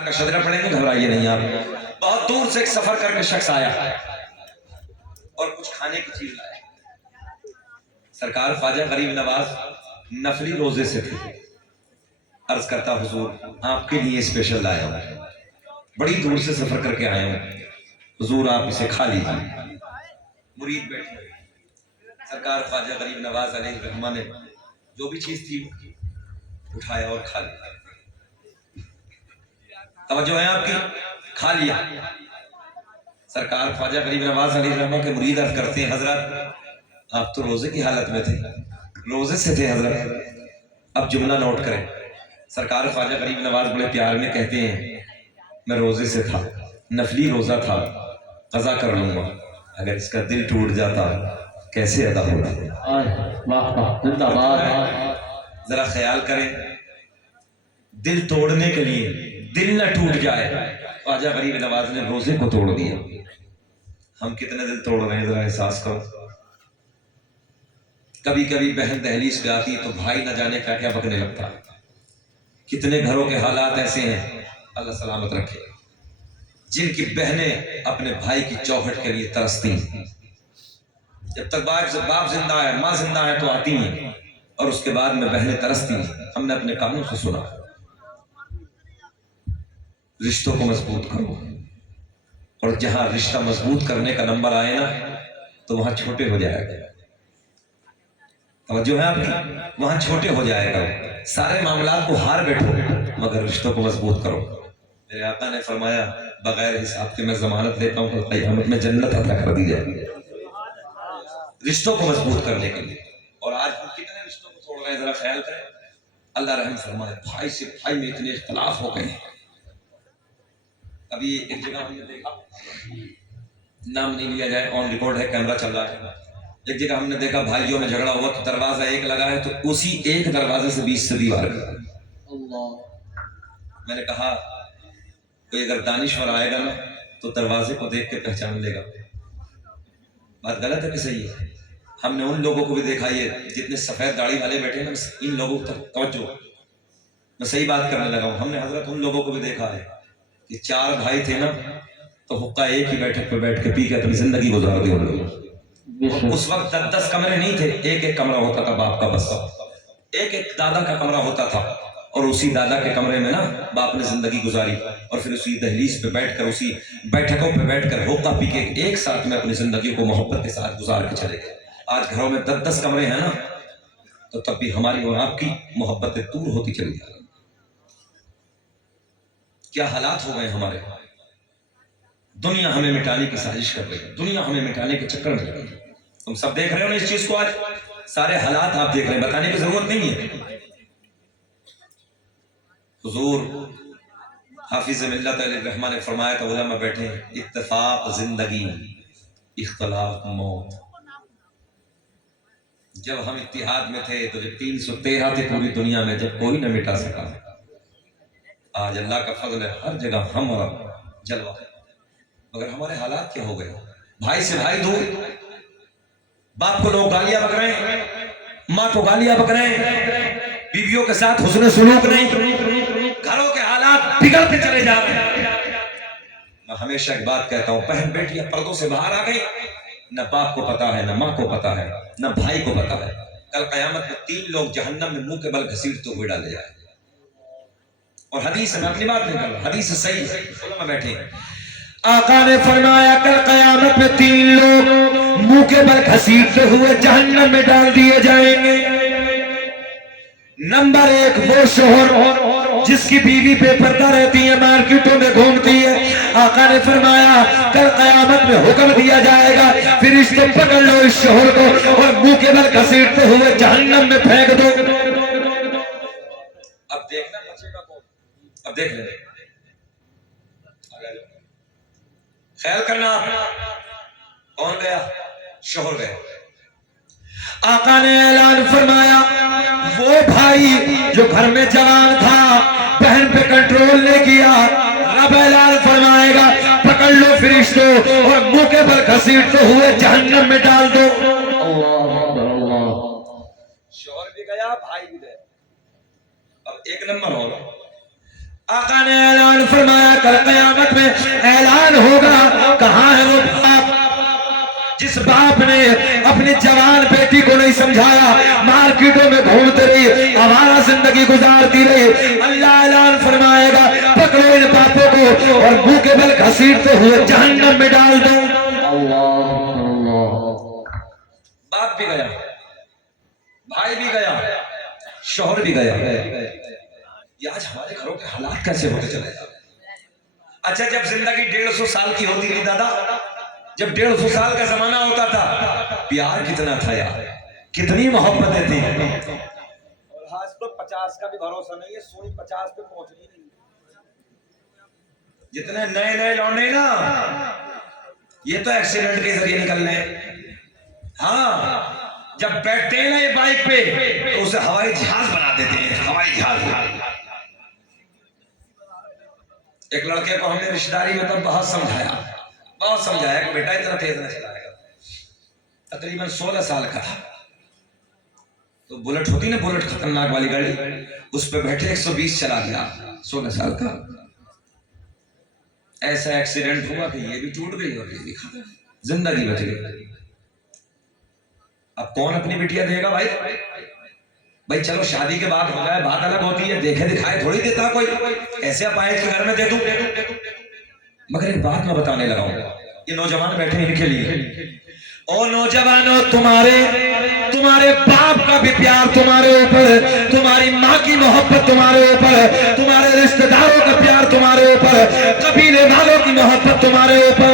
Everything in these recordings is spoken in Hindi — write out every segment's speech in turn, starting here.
का शजरा पढ़ेंगे, घबराइए नहीं आप। बहुत दूर से एक सफर करके शख्स आया और कुछ खाने की चीज लाया। सरकार ख्वाजा गरीब नवाज नफली रोजे से थे। अर्ज करता हुजूर आपके लिए स्पेशल लाया हूं, बड़ी दूर से सफर करके आया हूं, हुजूर आप इसे खा लीजिए। मुरीद बैठे, सरकार ख्वाजा गरीब नवाज अलैहि रहमा ने जो भी चीज थी उठाया और खा लिया। तवज्जो है आपकी, खा लिया। सरकार ख्वाजा गरीब नवाज अलैहि रहमा के मुरीद अर्ज करते हैं, हजरत आप तो रोजे की हालत में थे, रोजे से थे हजरत। अब जुमला नोट करें। सरकार ख्वाजा गरीब नवाज बड़े प्यार में कहते हैं, मैं रोजे से था, नफली रोजा था, कज़ा कर लूंगा, अगर इसका दिल टूट जाता कैसे अदा होगा। जरा ख्याल करें, दिल तोड़ने के लिए दिल न टूट जाए, ख्वाजा गरीब नवाज ने रोजे को तोड़ दिया। हम कितने दिल तोड़ रहे हैं, जरा एहसास करो। कभी कभी बहन दहलीज पे आती है तो भाई न जाने क्या क्या बकने लगता। कितने घरों के हालात ऐसे हैं, अल्लाह सलामत रखे, जिनकी बहनें अपने भाई की चौखट के लिए तरसती हैं। जब तक बाप जिंदा है, माँ जिंदा है तो आती हैं, और उसके बाद में बहनें तरसती हैं। हमने अपने कानों से सुना। रिश्तों को मजबूत करो, और जहां रिश्ता मजबूत करने का नंबर आए ना तो वहां छोटे हो जाएगा। जो है आपकी, वहां छोटे हो जाएगा। सारे मामलात को हार बैठो मगर रिश्तों को मजबूत करो। मेरे आका ने फरमाया, बगैर हिसाब के मैं जमानत देता हूं कि क़यामत में जन्नत अता कर दी जाएगी, रिश्तों को मजबूत करने के लिए। और आज हम कितने रिश्तों को तोड़ रहे हैं, जरा ख्याल करें। अल्लाह रहम फरमाए, भाई से भाई में इतने इख्तलाफ हो गए। अभी एक जगह हमने देखा, नाम नहीं लिया जाए, ऑन रिकॉर्ड है, कैमरा चल रहा है। एक जगह हमने देखा भाइयों में झगड़ा हुआ तो दरवाजा एक लगा है तो उसी एक दरवाजे से 20 से दीवार कर। मैंने कहा कोई अगर दानिश्वर आएगा ना तो दरवाजे को देख के पहचान लेगा। बात गलत है कि सही है? हमने उन लोगों को भी देखा, ये जितने सफेद दाढ़ी वाले बैठे ना, इन लोगों तक तवज्जो, मैं सही बात करने लगा हूं। हमने हजरत उन लोगों को भी देखा है कि 4 भाई थे ना तो हुक्का एक ही बैठक पे बैठ के पी के अपनी जिंदगी गुजार दी उन लोगों। उस वक्त 10-10 कमरे नहीं थे, एक एक कमरा होता था बाप का, बस एक एक दादा का कमरा होता था, और उसी दादा के कमरे में ना बाप ने जिंदगी गुजारी, और फिर उसी दहलीज पे बैठकर, उसी बैठकों पे बैठकर होका पी के एक साथ में अपनी जिंदगी को मोहब्बत के साथ गुजार के चले गए। आज घरों में 10-10 कमरे हैं ना, तो तब भी हमारी और आपकी मोहब्बतें दूर होती चली जा रही। क्या हालात हो गए हमारे। दुनिया हमें मिटाने की साजिश कर रही है, दुनिया हमें मिटाने के चक्कर में लगी है। तुम सब देख रहे हो ना इस चीज को, आज सारे हालात आप देख रहे हैं, बताने की जरूरत नहीं है। हुजूर हाफिज मिल्लत अलैहि रहमा ने फरमाया था, उलमा बैठे, इत्तेफाक जिंदगी इख्तलाफ मौत। जब हम इत्तिहाद में थे तो जब 313 थे पूरी दुनिया में, जब कोई न मिटा सका, आज अल्लाह का फजल है, हर जगह हम जलवा। मगर हमारे हालात क्या हो गए, भाई से भाई दूर, बाप को लोग गालियां बक रहे हैं, माँ को गालियां बक रहे हैं, बीवियों के साथ हुस्न सुलूक नहीं, घरों के हालात बिगड़ते चले जा रहे हैं। मैं हमेशा एक बात कहता हूं, बहन बेटियां पर्दों से बाहर आ गई, न बाप को पता है, न माँ को पता है, न भाई को पता है। कल कयामत में 3 लोग जहन्नम में मुंह के बल घसीटते हुए डाले जाए। और हदीस में, अपनी बात नहीं कर रहा, हदीस सही है, उलमा बैठे, आका ने फरमाया कल कयामत में 3 लोग मुंह के बल घसीटते हुए जहन्नम में डाल दिए जाएंगे। नंबर 1 वो शोहर जिसकी बीवी बेपर्दा रहती है, मार्केटों में घूमती है। आका ने फरमाया कल कयामत में हुक्म दिया जाएगा, फिर इसको पकड़ लो इस शोहर को और मुंह के बल घसीटते हुए जहन्नम में फेंक दो। अब देखना बचेगा कौन, अब देख ले, ख्याल करना, कौन गया, शोहर गया। आका ने ऐलान फरमाया, वो भाई जो घर में जवान था, बहन पे कंट्रोल नहीं किया, रब ऐलान फरमाएगा पकड़ लो फरिश्तों और मुंह के बल घसीटते हुए जहन्नम में डाल दो। शोहर भी गया, भाई भी गया। अब एक नंबर और, आका ने ऐलान फरमाया कल क़यामत में ऐलान होगा, कहाँ है वो बाप जिस बाप ने अपनी जवान बेटी को नहीं समझाया, मार्केटों में घूमते रही, आवारा जिंदगी गुजारती रही। अल्लाह ऐलान फरमाएगा पकड़ो इन बापों को और मुंह के बल घसीटते हुए जहन्नम में डाल दो। बाप भी गया, भाई भी गया, शौहर भी गया। ये आज हमारे घरों के हालात कैसे होते चले जा रहे हैं। अच्छा, जब जिंदगी 150 साल की होती थी दादा, जब 150 साल का जमाना होता था, प्यार कितना था यार, कितनी मोहब्बतें थी। और आज तो 50 का भी भरोसा नहीं है, सोई 50 पे पहुंचनी नहीं। जितने नए नए लौंडे ना, ये तो एक्सीडेंट के जरिए निकल रहे हैं। हाँ, जब बैठते हैं ना ये बाइक पे तो उसे हवाई जहाज बना देते हैं, हवाई जहाज। एक लड़के को हमने रिश्तेदारी में तब बहुत समझाया कि बेटा इतना तेज न चलाएगा। तकरीबन 16 साल का था, तो बुलेट होती ना, बुलेट खतरनाक वाली गाड़ी, उस पर बैठे 120 चला गया। 16 साल का, ऐसा एक्सीडेंट हुआ कि ये भी टूट गई और ये भी खत्म, जिंदगी बच गई। अब कौन अपनी बिटिया देगा भाई? भाई चलो शादी के बाद हो जाए, बात अलग होती है, देखे दिखाए थोड़ी देता कोई, ऐसे अपाहिज के घर में दे दूं। मगर एक बात मैं बताने लगा हूं, ये नौजवान बैठे इनके लिए। ओ नौजवानों, तुम्हारे बाप का भी प्यार तुम्हारे ऊपर, तुम्हारी माँ की मोहब्बत तुम्हारे ऊपर, तुम्हारे रिश्तेदारों का प्यार तुम्हारे ऊपर, कबीले वालों की मोहब्बत तुम्हारे ऊपर।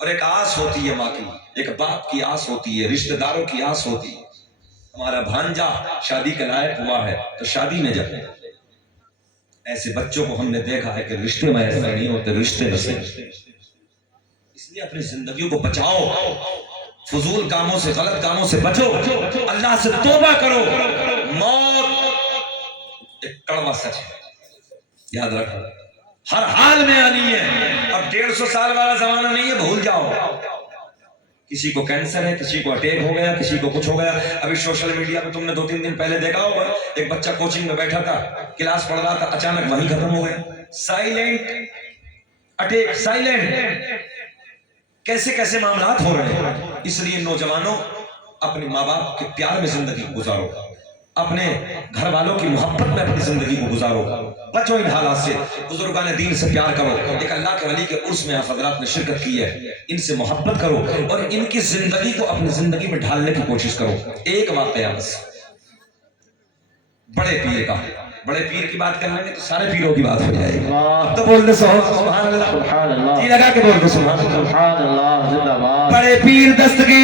और एक आस होती है माँ की, एक बाप की आस होती है, रिश्तेदारों की आस होती है। हमारा भांजा शादी के लायक हुआ है तो शादी में जब ऐसे बच्चों को हमने देखा है कि रिश्ते में ऐसे नहीं होते, रिश्ते में से। इसलिए अपनी जिंदगी को बचाओ, फजूल कामों से, गलत कामों से बचो, अल्लाह से तौबा करो। मौत एक कड़वा सच है, याद रखो, हर हाल में आनी है। अब 150 साल वाला जमाना नहीं है, भूल जाओ। किसी को कैंसर है, किसी को अटैक हो गया, किसी को कुछ हो गया। अभी सोशल मीडिया पे तुमने 2-3 दिन पहले देखा होगा, एक बच्चा कोचिंग में बैठा था, क्लास पढ़ रहा था, अचानक वहीं खत्म हो गया। Silent attack, silent. कैसे कैसे मामलात हो रहे हैं। इसलिए नौजवानों, अपने माँ बाप के प्यार में जिंदगी गुजारो, अपने घर वालों की मोहब्बत में अपनी जिंदगी को गुजारो, बचो इन हालात से। बुजुर्गान दीन से प्यार करो। एक अल्लाह के वली के उर्स में आप हजरात ने शिरकत की है, इनसे मोहब्बत करो और इनकी जिंदगी को अपनी जिंदगी में ढालने की कोशिश करो। एक वाकया बस, बड़े पीर का, बड़े पीर की बात कर लेंगे तो सारे पीरों की बात हो जाएगी। तो बोल दे सुभान अल्लाह, जी लगा के बोल दो सुभान अल्लाह। बड़े पीर दस्तगीर